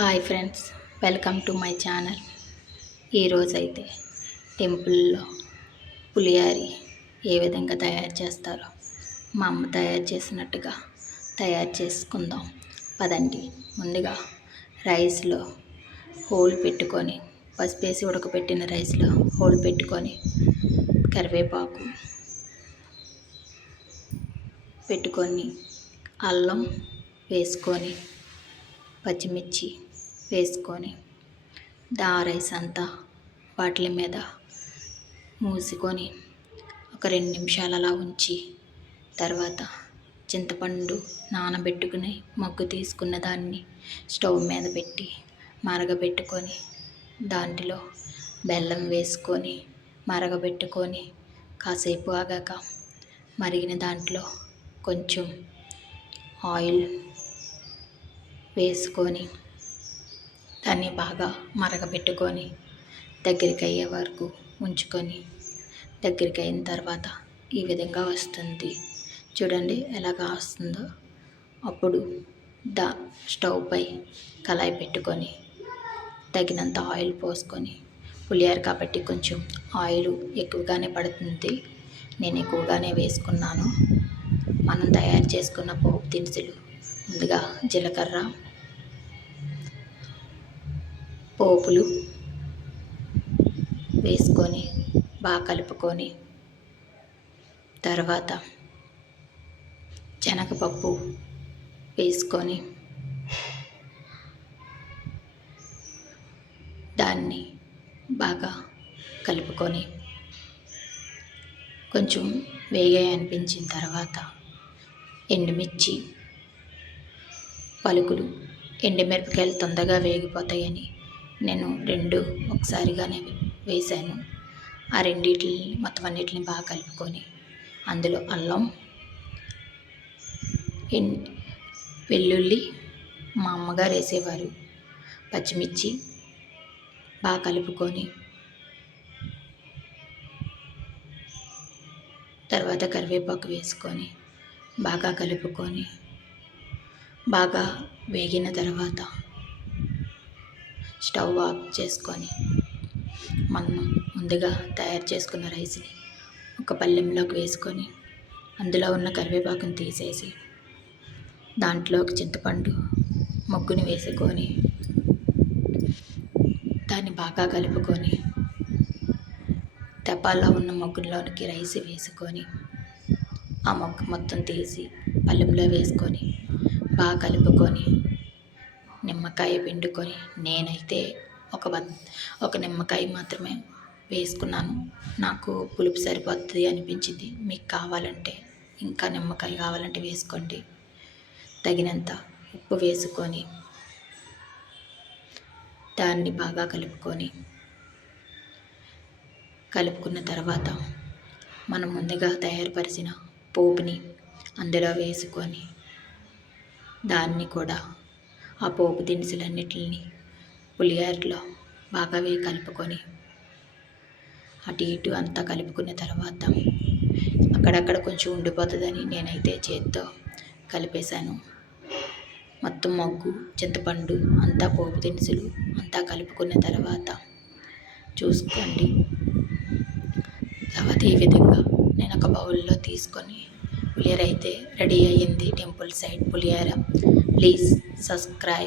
Hi friends, welcome to my channel. ఈరోజైతే టెంపుల్లో పులిహారి ఏ విధంగా తయారు చేస్తారో మా అమ్మ తయారు చేసినట్టుగా తయారు చేసుకుందాం పదండి. ముందుగా రైస్లో హోల్ పెట్టుకొని, పసుపేసి ఉడకపెట్టిన రైస్లో హోల్ పెట్టుకొని కరివేపాకు పెట్టుకొని, అల్లం వేసుకొని, పచ్చిమిర్చి వేసుకొని రైస్ అంతా వాటి మీద మూసుకొని ఒక 2 నిమిషాలు అలా ఉంచి, తర్వాత చింతపండు నానబెట్టుకుని మగ్గు తీసుకున్న దాన్ని స్టవ్ మీద పెట్టి మరగబెట్టుకొని, దాంట్లో బెల్లం వేసుకొని మరగబెట్టుకొని, కాసేపు ఆగాక మరిగిన దాంట్లో కొంచెం ఆయిల్ వేసుకొని దాన్ని బాగా మరగబెట్టుకొని దగ్గరికి అయ్యే వరకు ఉంచుకొని, దగ్గరికి అయిన తర్వాత ఈ విధంగా వస్తుంది. చూడండి ఎలాగా వస్తుందో. అప్పుడు స్టవ్ పై కళాయి పెట్టుకొని తగినంత ఆయిల్ పోసుకొని, పులిహార కాబట్టి కొంచెం ఆయిల్ ఎక్కువగానే పడుతుంది, నేను ఎక్కువగానే వేసుకున్నాను. మనం తయారు చేసుకున్న పోపు దినుసులు ముందుగా జీలకర్ర, పోపులు వేసుకొని బాగా కలుపుకొని, తర్వాత శనగపప్పు వేసుకొని దాన్ని బాగా కలుపుకొని కొంచెం వేగాయి అనిపించిన తర్వాత ఎండుమిర్చి పలుకులు, ఎండుమిరపకాయలు తొందరగా వేగిపోతాయని నేను 2 ఒకసారిగానే వేశాను. ఆ రెండిటిని మొత్తం అన్నిటిని బాగా కలుపుకొని, అందులో అల్లం, వెల్లుల్లి మా అమ్మగారు వేసేవారు, పచ్చిమిర్చి బాగా కలుపుకొని, తర్వాత కరివేపాకు వేసుకొని బాగా కలుపుకొని, బాగా వేగిన తర్వాత స్టవ్ ఆఫ్ చేసుకొని, మనం ముందుగా తయారు చేసుకున్న రైస్ని ఒక పళ్ళెంలోకి వేసుకొని, అందులో ఉన్న కరివేపాకుని తీసేసి దాంట్లోకి చింతపండు మొగ్గుని వేసుకొని దాన్ని బాగా కలుపుకొని, తెప్పాల్లో ఉన్న మొగ్గులోనికి రైస్ వేసుకొని ఆ మొగ్గు మొత్తం తీసి పళ్ళెంలో వేసుకొని బాగా కలుపుకొని, నిమ్మకాయ పిండుకొని, నేనైతే ఒక నిమ్మకాయ మాత్రమే వేసుకున్నాను. నాకు పులుపు సరిపోతుంది అనిపించింది. మీకు కావాలంటే ఇంకా నిమ్మకాయ కావాలంటే వేసుకోండి. తగినంత ఉప్పు వేసుకొని దాన్ని బాగా కలుపుకున్న తర్వాత మనం ముందుగా తయారుపరిచిన పోపుని అందులో వేసుకొని, దాన్ని కూడా ఆ పోపు దినుసులన్నిటిని పులిహోరలో బాగా కలుపుకొని అటు ఇటు అంతా కలుపుకున్న తర్వాత అక్కడక్కడ కొంచెం ఉండిపోతుందని నేనైతే చేత్తో కలిపేశాను. మొత్తం మొగ్గు, చింతపండు అంతా పోపు దినుసులు అంతా కలుపుకున్న తర్వాత చూసుకోండి. తర్వాత ఈ విధంగా నేను ఒక బౌల్లో తీసుకొని, పులిహోర అయితే రెడీ అయ్యింది. Temple side pulihora. Please subscribe.